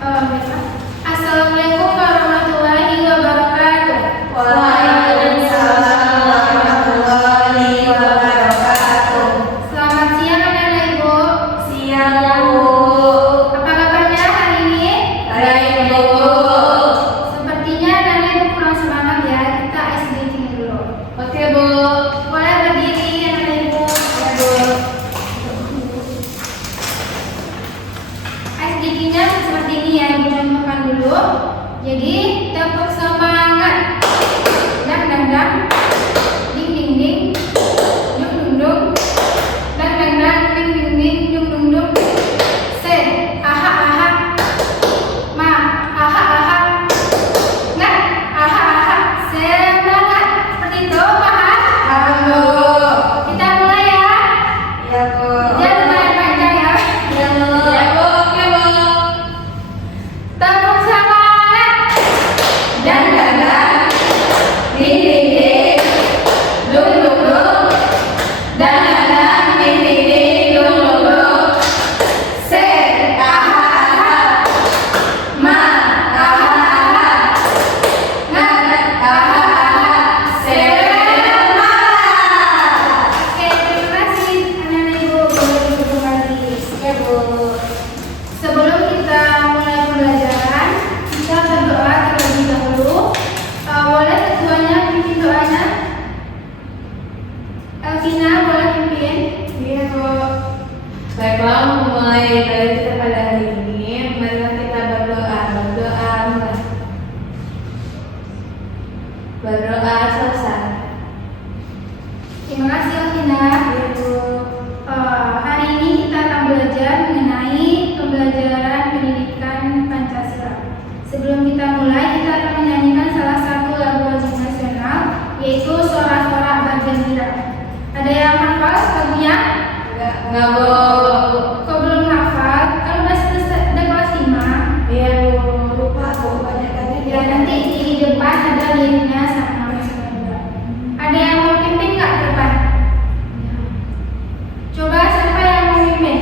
Baiklah. Assalamualaikum warahmatullahi wabarakatuh. Waalaikumsalam warahmatullahi wabarakatuh. Selamat siang anak-anak Ibu. Siang, Bu. Apa kabarnya hari ini? Baik, Bu. Sepertinya anak-anak Ibu kurang semangat ya. Kita ice breaking dulu. Oke, Bu. Boleh berdiri anak-anak Ibu. Ya, Bu. Ice breakingnya seperti ini ya. Ibu contohkan dulu. Jadi tepuk semangat. Dang dang dang. Ding ding ding. Dung dung dung. Dang dang dang. Ding ding ding. Dung dung dung. Se. Aha aha. Ma. Aha aha. Nah. Aha aha. Semangat. Seperti itu paham? Paham, Bu. Kita mulai ya. Ya, Bu. Jangan lumayan panjang ya. Ya, Bu. Ya, Bu. Oke, Bu. Tepuk semangat. Dan dandan. Ding, ding, ding. Dung, dung, dung. Dan dandan. Ding, ding, ding. Dung, dung, dung. Se. Aha, aha. Ma. Aha, aha. Na. Aha, aha. Semangat. Oke, terima kasih anak-anak Ibu. Boleh duduk kembali. Ya, Bu. Sebelum kita mulai pembelajaran, kita berdoa terlebih dahulu. Boleh ketuanya pimpin doanya? Elvina, boleh pimpin? Iya, Bu. Baiklah, mulai dari kita pada hari ini, marilah kita berdoa. Mulai. Berdoa selesai. Terima kasih Elvina. Iya, Bu. Hari ini kita akan belajar mengenai pembelajaran pendidikan Pancasila. Sebelum kita mulai, kita akan menyanyikan salah satu lagu wajib nasional, yaitu Sorak-Sorak Bergembira. Ada yang hafal lagunya? Enggak, Bu. Kau belum hafal? Kalau udah kelas 5, Iya, Bu. Lupa, Bu. Banyak ya nanti di depan ada liriknya sama juga. Ada yang mau pimpin nggak ke depan? Coba siapa yang mau pimpin?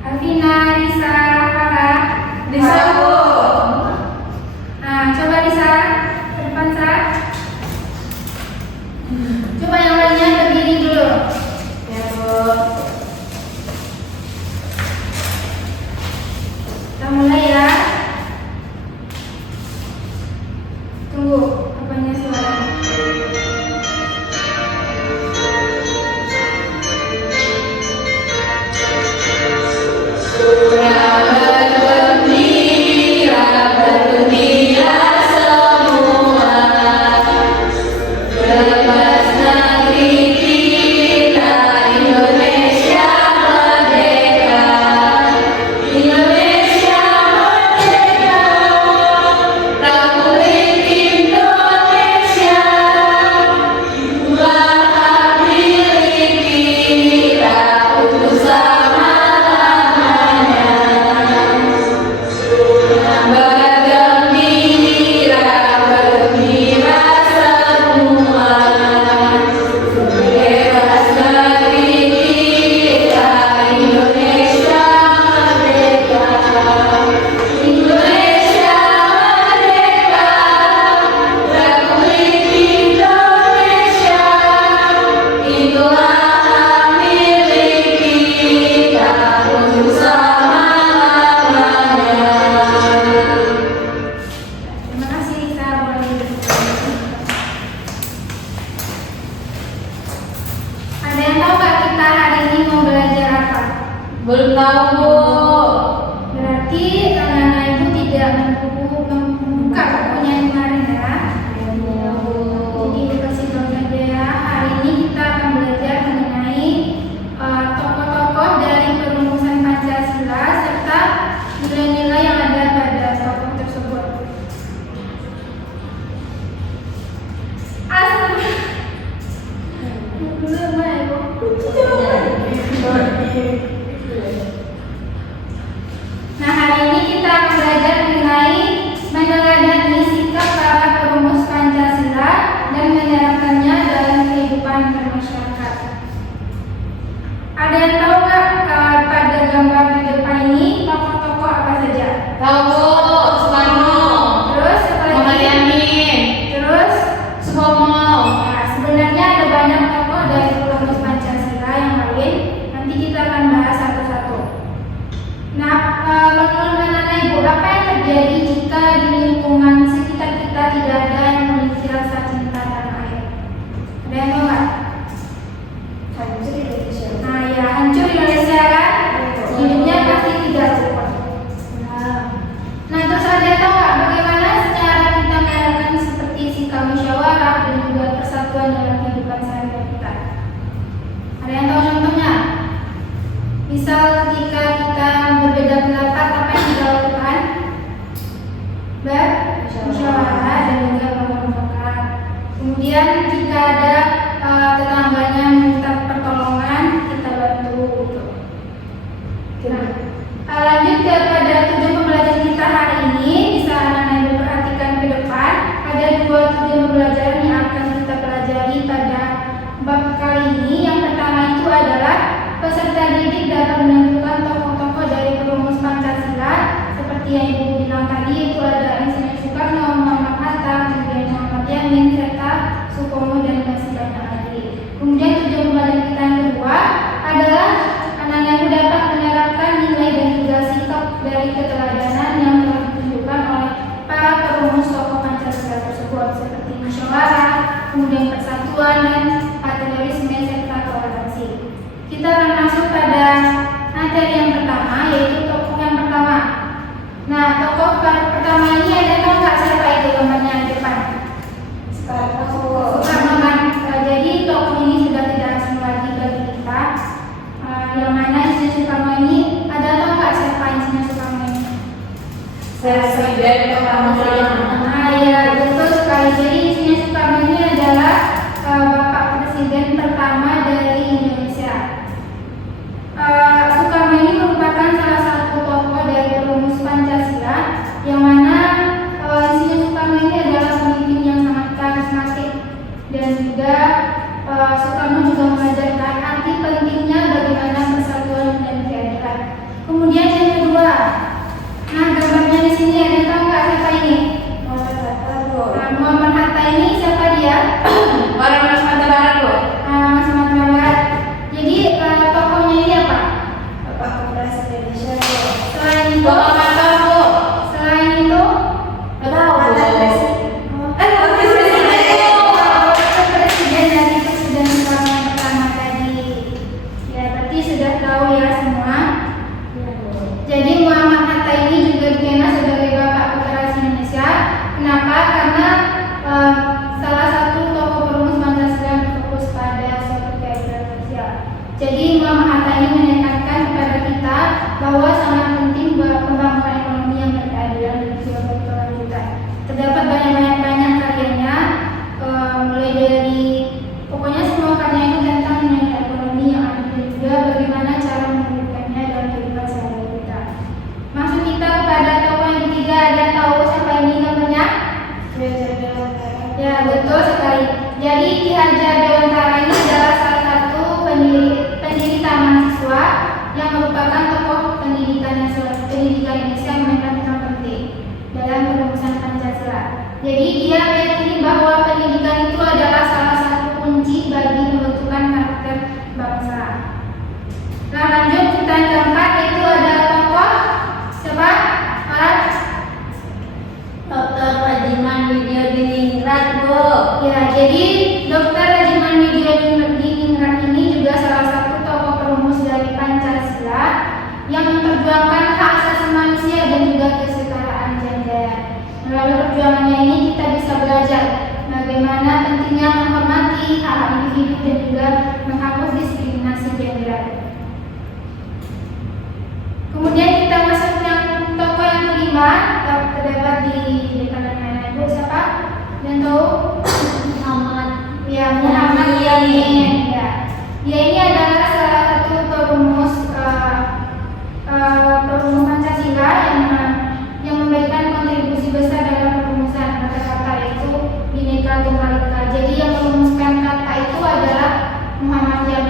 Alvina, Risa, Farah. Bisa, Bu. Nah, coba Risa ke depan, Sa. Coba yang lainnya berdiri dulu. Ya, Bu. Kita mulai ya. Tunggu, apanya suara? Bergembira, bergembira semua. Lepas negeri kita, Indonesia merdeka. Indonesia merdeka. Republik Indonesia. Itulah hak milik kita untuk selama-lamanya. Bergembira, bergembira semua. Bebas negeri kita, Indonesia merdeka. Indonesia merdeka. Republik Indonesia. Itulah hak milik kita untuk selama-lamanya. Terima kasih Risa, boleh duduk. Ada yang tahu nggak kita hari ini mau belajar apa? Belum tahu, Bu. Berarti anak-anak Ibu tidak membuka bukunya yang kemarin ya. Jadi dikasih tahu saja ya. Hari ini kita akan belajar mengenai tokoh-tokoh dari perumusan Pancasila serta nilai-nilai yang ada pada tokoh tersebut. Nah, hari ini kita akan belajar mengenai meneladani sikap para perumus Pancasila dan menerapkannya dalam kehidupan bermasyarakat. Ada yang tahu nggak pada gambar di depan ini tokoh-tokoh apa saja? menurut anak ibu, apa yang terjadi jika di lingkungan sekitar kita tidak ada yang memiliki rasa cinta tanah air? Ada yang tahu nggak? Hancur Indonesia. Nah ya, hancur Indonesia kan? Hidupnya pasti tidak kuat. Nah terus ada yang tahu nggak bagaimana secara kita menerapkan seperti sikap musyawarah dan juga persatuan dalam kehidupan sehari-hari kita? Ada yang tahu contohnya? Misal ketika kita berbeda pendapat, apa yang kita lakukan? Bermusyawarah dan juga bermufakat. Kemudian jika ada tetangganya minta pertolongan, kita bantu. Nah, lanjut kepada tujuan pembelajaran kita hari ini. Bisa anak-anak ibu perhatikan ke depan. Ada dua tujuan pembelajaran yang akan kita pelajari pada bab kali ini. Yang pertama itu adalah peserta didik dapat menentukan tokoh-tokoh dari perumus Pancasila. Seperti yang ibu bilang tadi, itu ada Insinyur Soekarno, Muhammad Hatta, kemudian Muhammad Yamin, serta Supomo dan masih banyak lagi. Kemudian tujuan pembelajaran kita yang kedua adalah anak-anak ibu dapat menerapkan nilai dan juga sikap dari keteladanan yang telah ditunjukkan oleh para perumus tokoh Pancasila tersebut, seperti musyawarah, kemudian persatuan dan patriotisme serta toleransi. Kita akan masuk pada materi yang pertama, yaitu tokoh yang pertama. Nah, tokoh pertama ini ada tahu nggak siapa itu gambarnya di depan? Soekarno kan. Jadi tokoh ini sudah tidak asing lagi bagi kita. Yang mana Insinyur Soekarno ini ada tahu nggak siapa Insinyur Soekarno ini? Presiden pertama. Nah, ya betul sekali. Jadi Insinyur Soekarno ini adalah Bapak Presiden pertama dari Indonesia. Soekarno ini merupakan salah satu tokoh dari perumus Pancasila, yang mana Insinyur Soekarno ini adalah pemimpin yang sangat karismatik, dan juga Soekarno juga mengajarkan arti pentingnya bagaimana persatuan dan keadilan. Kemudian yang kedua, nah gambarnya di sini ada tahu nggak siapa ini? Muhammad Hatta ini siapa dia? Orang Sumatera Barat loh. Sumatera Barat. Jadi tokohnya ini apa? Bapak Kepres Indonesia. Selain itu, Bapak Kantor Bu. selain itu, Mantan presiden. presiden dari Presiden Soekarno yang pertama tadi. Ya, berarti sudah tahu ya semua. Jadi Muhammad Hatta ini juga dikenal sebagai Bapak Kepres Indonesia. Kenapa? Karena salah satu tokoh perumus Pancasila yang berfokus pada suatu keadilan sosial. Jadi Muhammad Hatta ini menekankan kepada kita bahwa sangat penting pembangunan ekonomi yang berkeadilan dan juga berkelanjutan. Terdapat banyak karyanya, mulai dari pokoknya semua karya itu tentang mengenai ekonomi yang ada, dan juga bagaimana cara mewujudkannya dalam kehidupan sehari-hari kita. Masuk kita kepada tokoh yang ketiga. Ada tahu siapa ini gambarnya? Ya, betul sekali. Jadi Ki Hajar Dewantara ini adalah salah satu pendiri Taman Siswa yang merupakan tokoh pendidikan Indonesia yang menekankan penting dalam perumusan Pancasila. Jadi dia meyakini bahwa pendidikan itu adalah salah satu kunci bagi pembentukan karakter bangsa. Nah, lanjut kita yang keempat, itu ada tokoh siapa? Dr. Rajiman Widyodiningrat Bu. Ya, jadi Dr. Rajiman Widyodiningrat ini juga salah satu tokoh perumus dari Pancasila yang memperjuangkan hak asasi manusia dan juga kesetaraan gender. Melalui perjuangannya ini kita bisa belajar bagaimana pentingnya menghormati hak individu dan juga menghapus diskriminasi gender. Kemudian kita masuk yang tokoh yang kelima, terdapat di depan anak ibu siapa? Dan tahu? Muhammad Yamin. Ya. Dia ini adalah salah satu perumus Pancasila yang memberikan kontribusi besar dalam perumusan kata-kata, yaitu Bhinneka Tunggal Ika. Jadi yang merumuskan kata itu adalah Muhammad Yamin.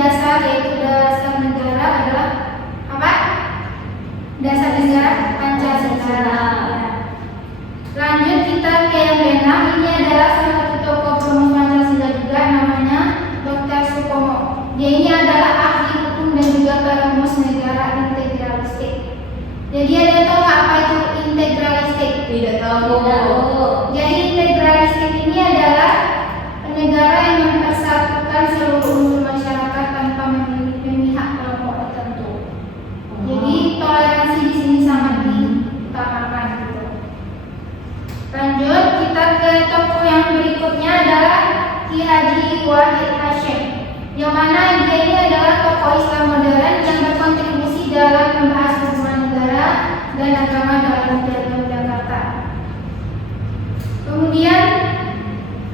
dasar, yaitu dasar negara adalah apa? Dasar negara Pancasila. Lanjut kita ke yang keenam. Ini adalah salah satu tokoh perumus Pancasila juga, namanya Dr. Supomo. Dia ini adalah ahli hukum dan juga perumus negara integralistik. Jadi ada tahu nggak apa itu integralistik? Tidak tahu. Jadi integralistik ini adalah negara yang mempersatukan seluruh unsur masyarakat tanpa memihak kelompok tertentu. Jadi toleransi di sini sangat diutamakan gitu. Lanjut kita ke tokoh yang berikutnya adalah Ki Haji Wahid Hasyim, yang mana dia ini adalah tokoh Islam modern yang berkontribusi dalam membahas hubungan negara dan agama dalam Piagam Jakarta. Kemudian,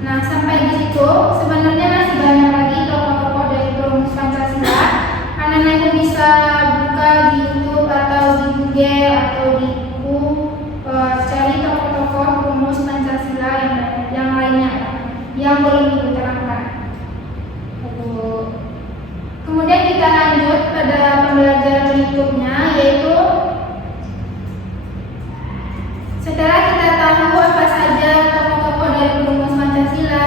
nah sampai di situ sebenarnya masih banyak lagi tokoh-tokoh dari perumus Pancasila. Anak-anak bisa buka di YouTube atau di Google atau di buku, cari tokoh-tokoh perumus Pancasila yang lainnya yang belum diterangkan. Kemudian kita lanjut pada pembelajaran berikutnya, yaitu setelah kita tahu apa saja tokoh-tokoh dari perumus Pancasila,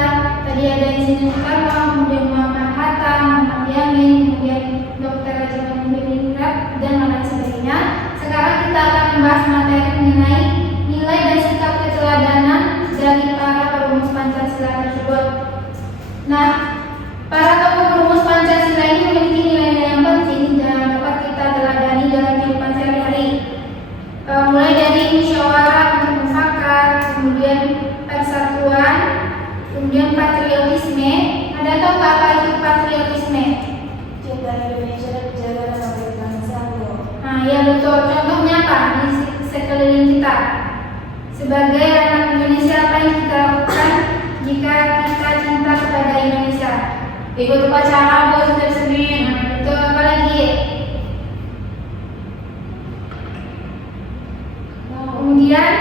tadi ada di sini Soekarno, kemudian Muhammad Hatta, Muhammad Yamin, kemudian Dr. Rajamaningrat dan lain sebagainya. Sekarang kita akan membahas materi mengenai nilai dan sikap keteladanan dari para perumus Pancasila tersebut. Nah, para tokoh perumus Pancasila ini memiliki nilai-nilai yang penting dan dapat kita teladani dalam kehidupan sehari-hari. Mulai dari musyawarah untuk mufakat, kemudian persatuan, kemudian patriotisme. Ada tahu nggak apa itu patriotisme? Cinta Indonesia dan menjaga nama bangsa. Nah, ya betul. Contohnya apa di sekeliling kita? Sebagai anak Indonesia, apa yang kita lakukan jika kita cinta kepada Indonesia? Ikut upacara buat setiap Senin. Betul. Apa lagi? Kemudian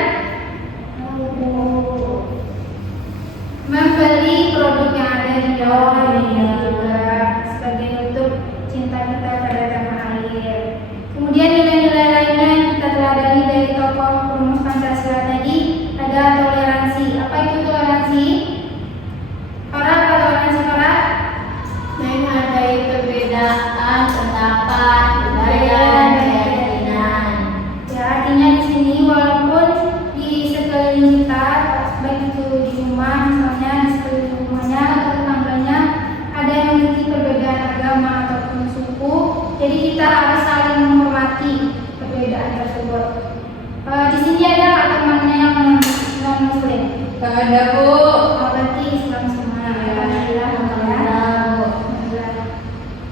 membeli produk yang ada di dalam dunia juga sebagai bentuk cinta kita pada tanah air. Kemudian nilai-nilai lainnya yang kita teladani dari tokoh perumus Pancasila tadi ada toleransi. Apa itu toleransi? Para apa toleransi para? Menghargai perbedaan pendapat, budaya, dan keyakinan. Ya, artinya di sini walaupun di sekeliling kita, baik itu di rumah misalnya, di sekeliling rumahnya atau tetangganya ada yang memiliki perbedaan agama ataupun suku, jadi kita harus saling menghormati perbedaan tersebut. Di sini ada temannya yang non Muslim. Ada Bu. Berarti Islam semua. Alhamdulillah.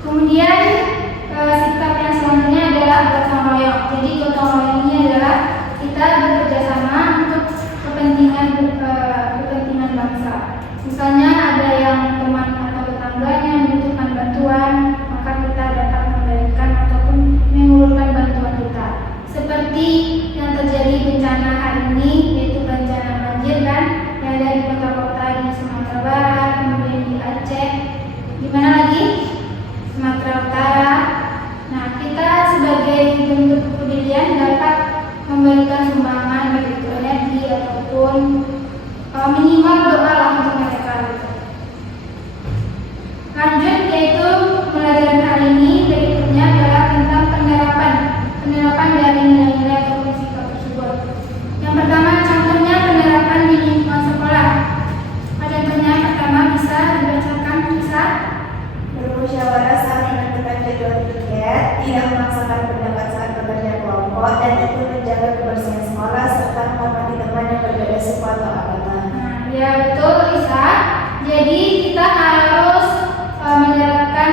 Kemudian sikap yang selanjutnya adalah gotong royong. Jadi gotong royong ini adalah kita bekerja sama untuk kepentingan bangsa. Misalnya ada yang teman atau tetangganya membutuhkan bantuan, maka kita dapat memberikan ataupun mengulurkan bantuan kita. Seperti yang terjadi bencana hari ini, yaitu bencana banjir kan, yang ada di kota-kota di Sumatera Barat, kemudian di Aceh, di mana lagi? Sumatera Utara. Nah, kita sebagai bentuk kepedulian dapat memberikan sumbangan baik itu energi ataupun minimal doa lah untuk mereka. Lanjut, yaitu pelajaran kali ini berikutnya adalah tentang penerapan dari nilai-nilai ataupun sikap tersebut. Yang pertama, contohnya penerapan di lingkungan sekolah. Contohnya yang pertama bisa dibacakan, bisa Bermusyawarah saat menentukan jadwal piket, tidak memaksakan pendapat saat bekerja kelompok, dan ikut menjaga kebersihan sekolah serta menghormati teman yang berbeda suku atau agama. Nah, ya betul Lisa. Jadi kita harus menerapkan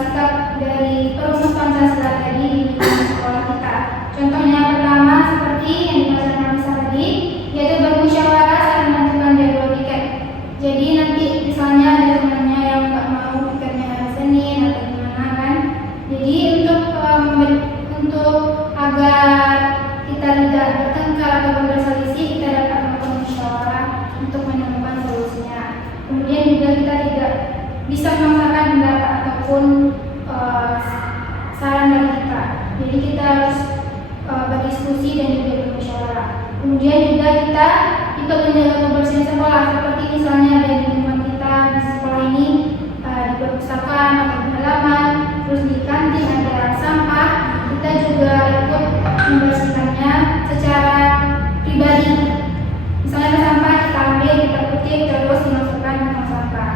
sikap dari perumus Pancasila tadi di lingkungan sekolah kita. Contohnya yang pertama seperti yang dibacakan Lisa tadi, yaitu bermusyawarah saat menentukan jadwal piket. Jadi nanti misalnya ada temannya yang nggak mau pikirnya hari Senin atau gimana kan. Jadi untuk agar kita tidak bertengkar atau berselisih, kita dapat melakukan musyawarah untuk menemukan solusinya. Kemudian juga kita tidak bisa memaksakan pendapat atau ataupun saran dari kita. Jadi kita harus berdiskusi dan juga bermusyawarah. Kemudian juga kita ikut menjaga kebersihan sekolah, seperti misalnya ada di lingkungan kita di sekolah ini di perpustakaan atau di halaman, terus di kantin ada sampah, kita juga ikut membersihkannya secara pribadi. Misalnya ada sampah kita ambil, kita petik, terus dimasukkan ke tong sampah.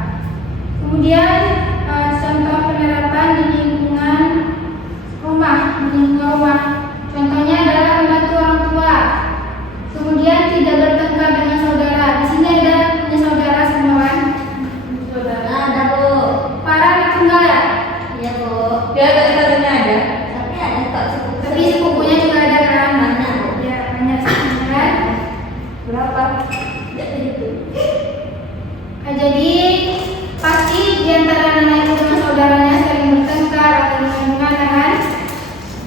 Kemudian contoh penerapan di lingkungan rumah, contohnya adalah membantu orang tua. Kemudian tidak bertengkar dengan saudara. Di sini ada punya saudara semua kan? Saudara. Ada Bu. Para anak tunggal ya? Iya Bu. Ya, saudaranya ada. Tapi ada kok sepupu. Tapi sepupunya juga ada kan? Banyak Bu. Ya, banyak sepupunya kan? Berapa? Jadi pasti di antara anak ibu dengan saudaranya sering bertengkar atau gimana kan?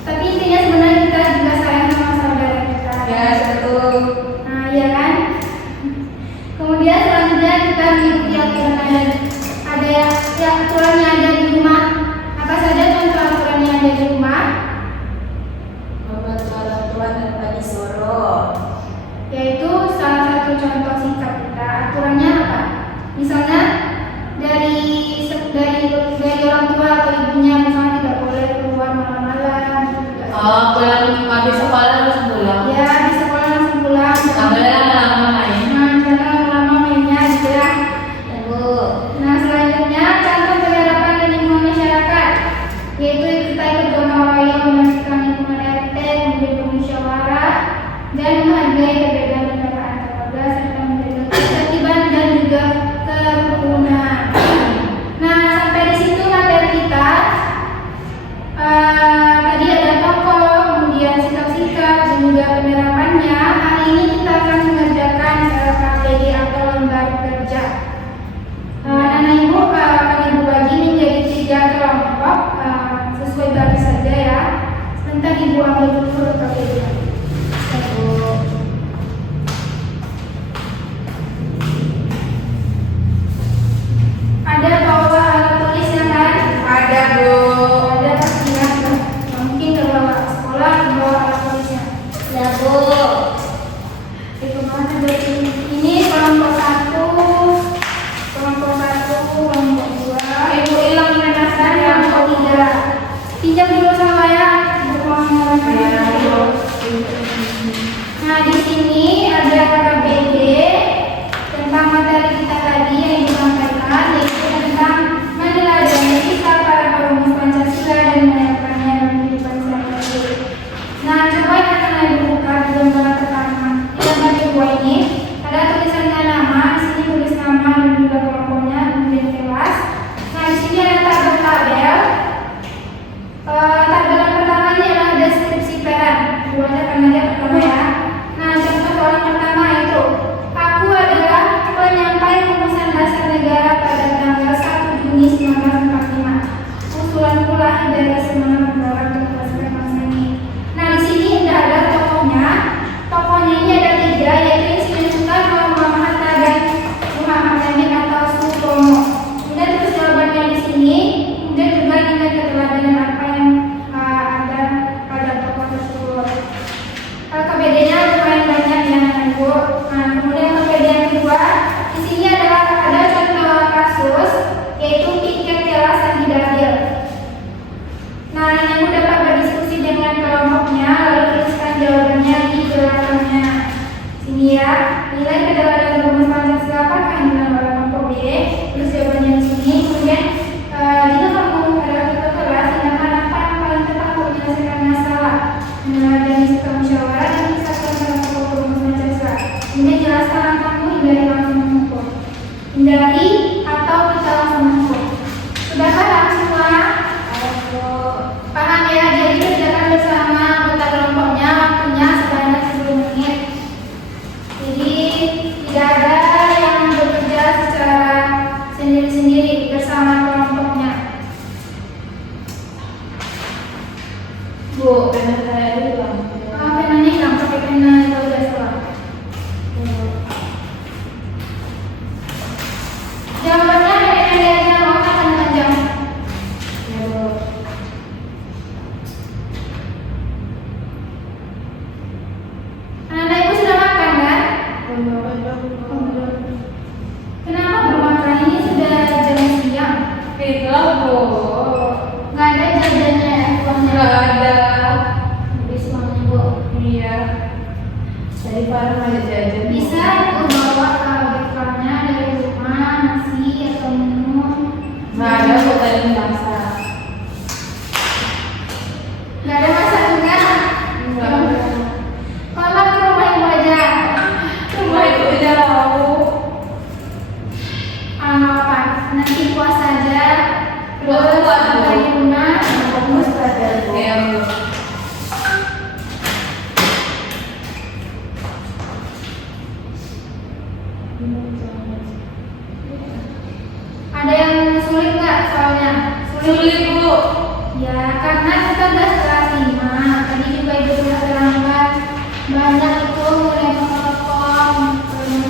Tapi intinya sebenarnya kita juga sayang sama saudara kita. Ya, betul. Nah, iya kan? Kemudian selanjutnya kita mengikuti aturan ada yang aturannya ada di rumah. Apa saja contoh aturan yang ada di rumah? Membantu orang tua tanpa disuruh. Yaitu salah satu contoh sikap kita. Aturannya apa? Misalnya dari orang tua atau ibunya misalnya tidak boleh keluar malam-malam. Oh, pulang habis sekolah harus pulang. Ya, di sekolah langsung pulang. Nggak boleh lama-lama main. Nah, jangan lama-lama mainnya gitu ya. Ya Bu. Nah, selanjutnya contoh penerapan di lingkungan masyarakat, yaitu kita ikut gotong royong membersihkan lingkungan RT, kemudian bermusyawarah dan menghargai perbedaan pendapat antar warga serta menjaga ketertiban dan juga kerukunan. Nah, sampai di situ materi kita. Tadi ada tokoh, kemudian sikap-sikap dan juga penerapannya. Hari ini kita akan mengerjakan KPD atau lembar kerja. Anak ibu akan ibu bagi menjadi 3 kelompok sesuai tadi saja ya. Sebentar ibu ambil dulu KPD. Ada bawa alat tulisnya kan? Ada, Bu. Ada pasti ya. Mungkin kalau sekolah bawa alat tulisnya. Ya Bu. Itu mana dari ini kelompok 1, kelompok 2. Ibu hilang Dan kelompok 3. Pinjam dulu sama ya. Nah, di sini ada KPD tentang materi kita tadi yang disampaikan, yaitu tentang meneladani sikap para perumus Pancasila dan menerapkannya dalam kehidupan sehari-hari. Nah, coba kita buka di lembar pertama. Di lembar kedua ini ada tulisannya nama, di sini tulis nama dan juga kelompoknya, kemudian kelas. Nah, di sini ada tabel-tabel. Tabel yang pertama ini adalah deskripsi peran. Dua aja karena dia pertama ya. Nah, contoh soal pertama itu, aku adalah penyampai rumusan dasar negara pada tanggal 1 Juni 1945. Usulan pula dari semangat negara untuk melestarikan bangsa ini. Nah, di sini tidak ada tokohnya. Tokohnya ini ada 3, yaitu Insinyur Soekarno, Muhammad Hatta, dan Muhammad Yamin atau Sutomo. Kemudian terus jawabannya di sini. Kemudian juga dengan keteladanan apa yang ada pada tokoh tersebut. KPD-nya lumayan banyak ya Ibu. Nah, kemudian KPD yang kedua, di sini ada contoh kasus, yaitu piket kelas yang tidak adil. Nah, Ibu dapat berdiskusi dengan kelompoknya, lalu tuliskan jawabannya di belakangnya. Sini ya, nilai keteladanan rumus Pancasila apakah yang dilakukan kelompok B? Terus jawabannya di sini. Kemudian jika kamu adalah ketua kelas, tindakan apa yang paling tepat untuk menyelesaikan masalah? Meneladani sikap musyawarah dan kesatuan dalam pokok rumus Pancasila. Kemudian jelaskan langkahmu hindari langsung menghukum. Hindari atau kita langsung menghukum. Sudah paham semua? Paham ya? Jadi kerjakan bersama anggota kelompoknya, waktunya sebanyak 10 menit. Jadi tidak ada yang bekerja secara sendiri-sendiri bersama kelompoknya. Bu, pena saya hilang. Penanya hilang, pakai pena itu udah salah. Jawabannya ada yang mau akan panjang. nggak ada. Habis uangnya Bu. Iya. Tadi Farah ada jajan. Bisa itu bawa ke bekalnya dari rumah, nasi atau minum. Nggak ada kok tadi masak. Nggak ada masak juga. Nggak ada. Kalau ke rumah ibu aja. Rumah itu udah tahu. Apa? Nanti puasa aja. Puasa Terus aja. sampai di rumah. Fokus pada Bu. Iya Bu. Ada yang sulit nggak soalnya? Sulit Bu. Ya, karena kita udah kelas 5. Tadi juga ibu sudah terangkan banyak itu mulai tokoh-tokoh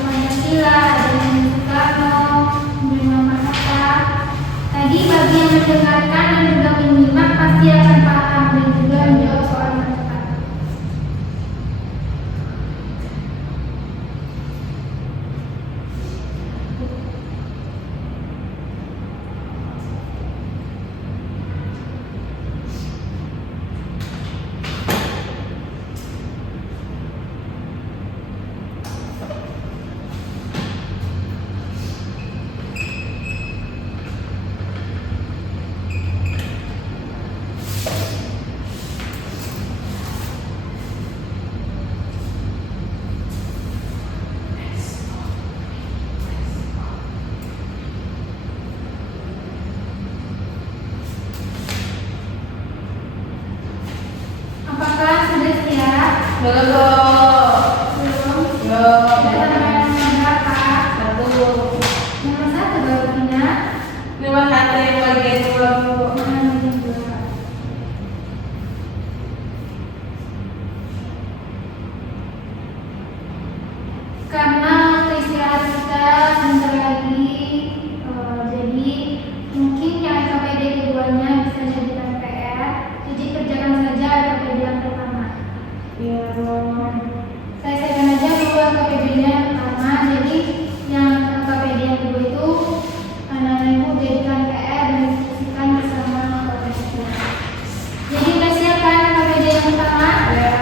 Pancasila, ada yang Soekarno, kemudian Muhammad Hatta. Tadi bagi yang mendengarkan dan juga menyimak pasti akan paham dan juga menjawab soal mereka. Apakah sudah siap? Belum. Belum. Belum. Sudah sampai nomor berapa? Satu. Nomor 1 baru ingat. Terima kasih bagian dua Bu. Karena waktu istirahat kita sebentar lagi, jadi mungkin yang LKPD keduanya bisa jadikan PR. Jadi kerjakan saja LKPD yang pertama. Iya Bu. Saya segan aja dulu LKPD-nya yang pertama. Jadi yang LKPD yang kedua itu anak-anak ibu jadikan PR dan diskusikan bersama LKPD. Jadi udah siap kan LKPD yang pertama? Ya.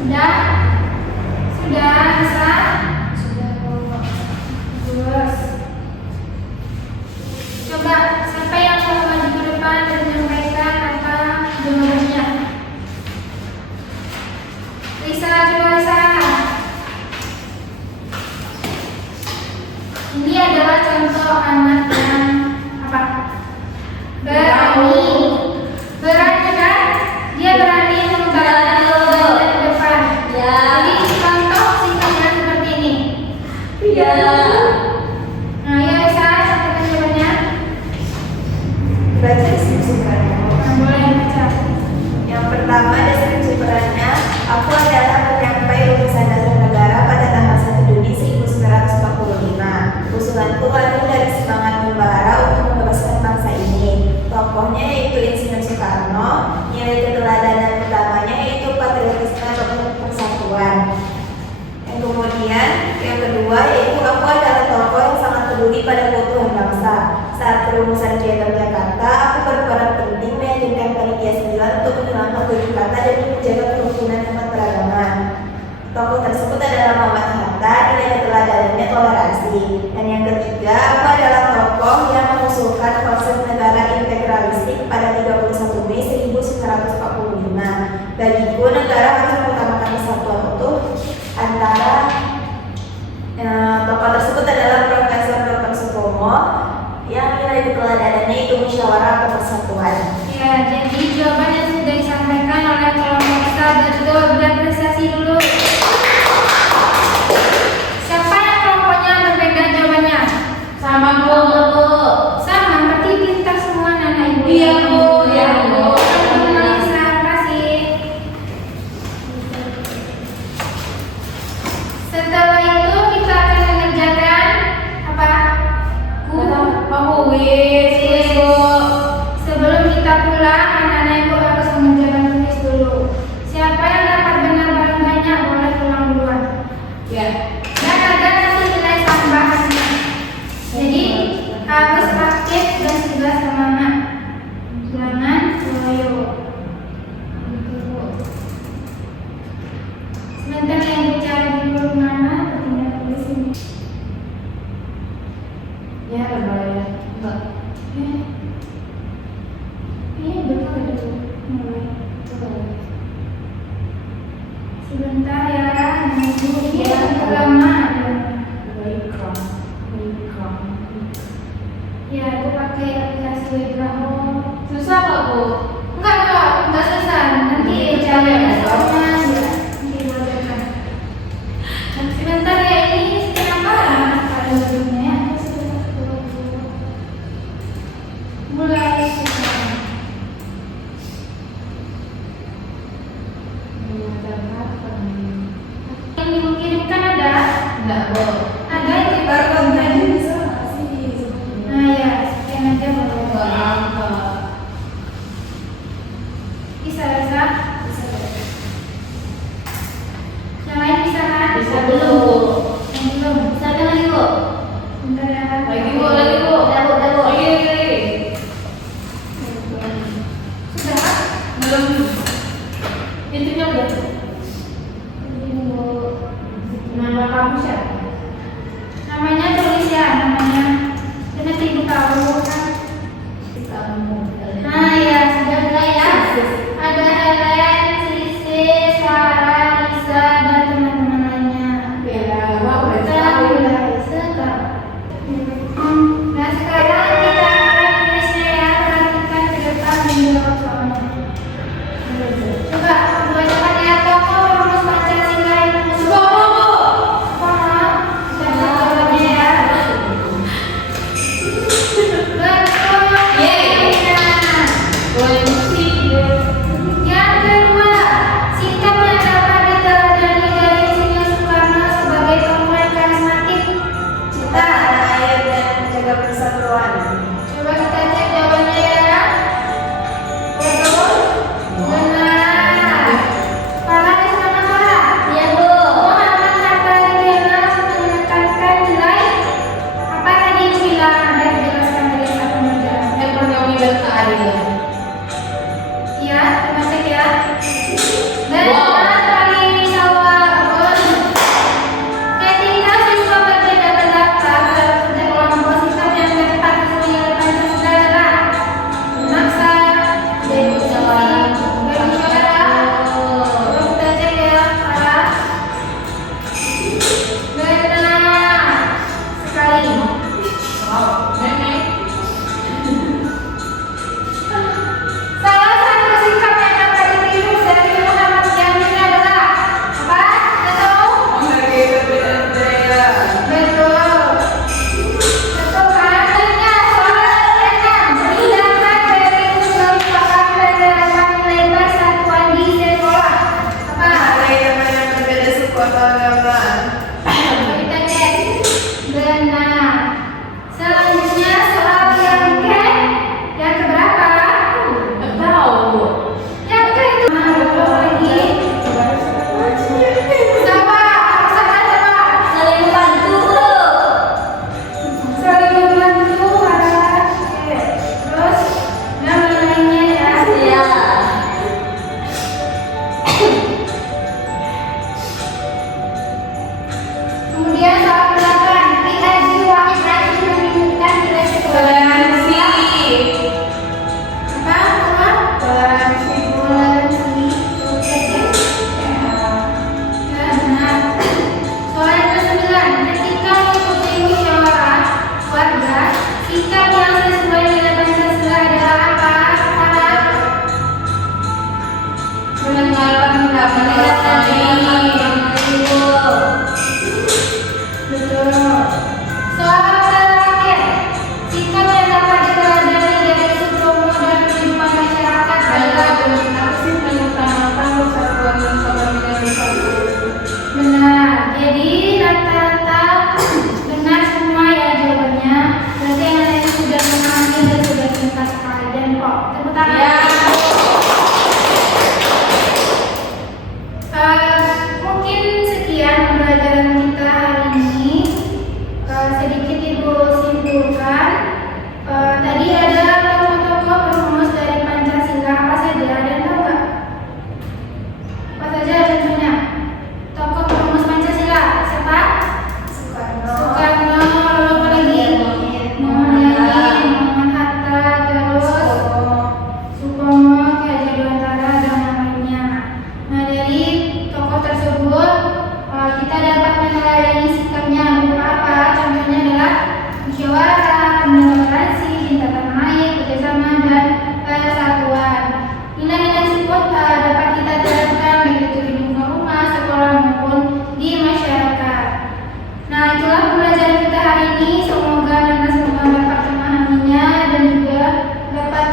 Sudah? Sudah bisa? Sudah. Terus coba siapa yang mau maju ke depan dan menyampaikan apa jawabannya? Lisa, coba Lisa. Ini adalah contoh anak yang apa? Berani. Berani kan? Dia berani mengutarakan jawabannya ke depan. Ya. Jadi contoh singkatnya seperti ini. Ya. Nah, ya Lisa, sampaikan jawabannya. Baca deskripsi perannya. Nah, boleh baca. Yang pertama, deskripsi perannya. Aku adalah penyampai urusan dasar negara pada tanggal 1 Juni 1945. Usulanku lahir dari semangat membara untuk membebaskan bangsa ini. Tokohnya yaitu Insinyur Soekarno. Nilai keteladanan utamanya yaitu patriotisme dan persatuan. Yang kemudian, yang kedua yaitu aku adalah tokoh yang sangat peduli pada keutuhan bangsa. Saat perumusan Piagam Jakarta, aku berperan penting meyakinkan Panitia 9 untuk menghilangkan tujuh kata demi menjaga kerukunan umat beragama. Tokoh tersebut adalah Muhammad Hatta, nilai keteladanannya toleransi. Dan yang ketiga, aku adalah tokoh yang mengusulkan konsep negara integralistik pada 31 Mei 1945. Bagiku, negara harus mengutamakan persatuan utuh antara tokoh tersebut adalah Profesor Dr. Supomo yang nilai keteladanannya itu musyawarah atau persatuan. Ya, jadi jawaban yang sudah disampaikan oleh kelompok kita betul, berapresiasi dulu. Siapa yang kelompoknya berbeda jawabannya? Sama Bu. Sama, berarti pintar semua anak ibu. Iya Bu. Iya Bu. Terima kasih. Setelah itu kita akan mengerjakan apa? Kuis Bu. Sebelum kita pulang, anak-anak ibu harus mengerjakan tulis dulu. Siapa yang dapat benar paling banyak boleh pulang duluan. Ya. Dan ada nanti nilai tambahannya. Jadi Bu. Enggak selesai. Nanti caranya soalnya nanti buatkan. Sebentar ya, ini kenapa? Kalau sebelumnya mulai sekarang. Yang dikirimkan ada? Enggak, Bu. Ada yang di Barcode tadi bisa nggak sih? Nah ya, scan aja boleh. Enggak angkat. Bisa. Yang lain bisa kan? Bisa belum? Yang belum. Bisa kan lagi, Bu? Bentar ya. Lagi, Bu. Lagi, Bu. Udah, Bu. Lagi. Sudah? Belum. Itunya udah. Ini, Bu. Nama kamu siapa? Namanya tulis ya, namanya. Dan nanti ibu tahu kan. Kamu. Nah ya, sudah ya. Ada Helen, Sisi, Sarah, Lisa, dan teman-teman lainnya. Ya, Wah, udah Kita tahu. mulai sekarang. Nah sekarang kita akan tulisnya ya, perhatikan ke depan dan jawab soalnya. Coba bacakan ya, tokoh rumus Pancasila yang Sekolah. Kita jawabnya ya. Betul. Yeay. Nah. Polisi. Yang kedua, sikap yang dapat diteladani dari Insinyur Soekarno sebagai tokoh yang karismatik. Cinta tanah air dan menjaga persatuan. Coba kita cek jawabannya ya. Betul. Benar. Farah di sana Farah. Iya, Bu. Muhammad Hatta Diana menekankan nilai apa tadi yang bilang? Ada dijelaskan dari satu menjelaskan. Ekonomi dan keadilan. Ya, kita cek ya. Dan Wow. paling sawah ketika siswa berbeda pendapat dalam kerja kelompok, sikap yang tepat sesuai dengan Pancasila adalah memaksa, berdiskusi, berbicara. Coba kita cek ya, Farah. Benar sekali. Wow, nenek. Salah satu sikap yang dapat ditiru dari Muhammad Yamin adalah apa? Kita tahu? Menghargai perbedaan budaya. Betul. Betul kan? Artinya soal yang tindakan dari itu merupakan pelajaran paling lebar satuan di sekolah. Apa? Menghargai teman yang berbeda suku atau agama. Coba kita cek. Benar. Selanjutnya soal yang keberapa? Nggak tahu, Bu. Yang ke itu. Nah, betul lagi. Sama, sama. Saling bantu, Bu. Saling membantu para terus yang lainnya ya. Iya. Kemudian soal belakang, PhD Wahid Rashid menunjukkan nilai Toleransi. apa? Toleransi. Toleransi. Oke deh. Ya, benar. Soal yang ke-9, ketika mengikuti musyawarah warga, sikap yang sesuai dengan Pancasila adalah apa? Farah? Mendengarkan pendapat orang lain. Betul. Soal terakhir, sikap yang dapat diteladani dari subromo dan kehidupan masyarakat adalah Berinteraksi mengutamakan persatuan dan keberagaman bersatu. benar. Jadi rata-rata benar semua ya jawabannya. Berarti yang lain sudah memahami dan sudah pintar sekali dan kok. Tepuk tangan. Ya. Mungkin sekian pembelajaran kita hari ini. Sedikit ibu simpulkan. Tadi ada tokoh-tokoh perumus dari Pancasila apa saja? Ada yang tahu nggak? Apa saja contohnya? Tokoh perumus Pancasila siapa? Soekarno. Soekarno, lalu apa lagi? Muhammad Yamin, Muhammad Hatta, terus Soekarno. Soekarno.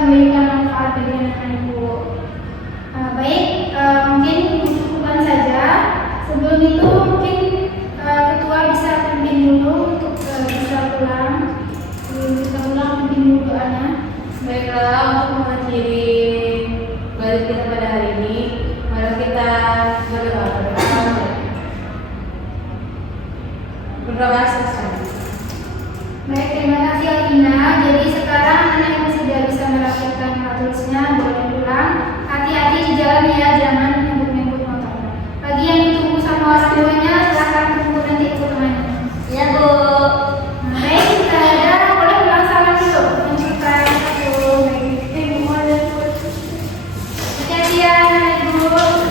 memberikan manfaat bagi anak-anak Ibu. Baik, mungkin cukupkan saja. Sebelum itu mungkin ketua bisa pimpin dulu untuk bisa ulang. Kita ulang pimpin dulu doanya. Baiklah, untuk mengakhiri balik kita pada hari ini, mari kita berdoa. Berdoa selesai. Baik, terima kasih Alvina. Jadi sekarang anak yang sudah bisa melakukan tulisnya boleh pulang. Hati-hati di jalan ya, jangan nyebut-nyebut motor. Bagi yang ditunggu sama orang tuanya, silahkan tunggu nanti ikut temannya. Ya, Bu. Baik, kita ada boleh pulang salam dulu. Menunjukkan satu. Hati-hati ya, Ibu.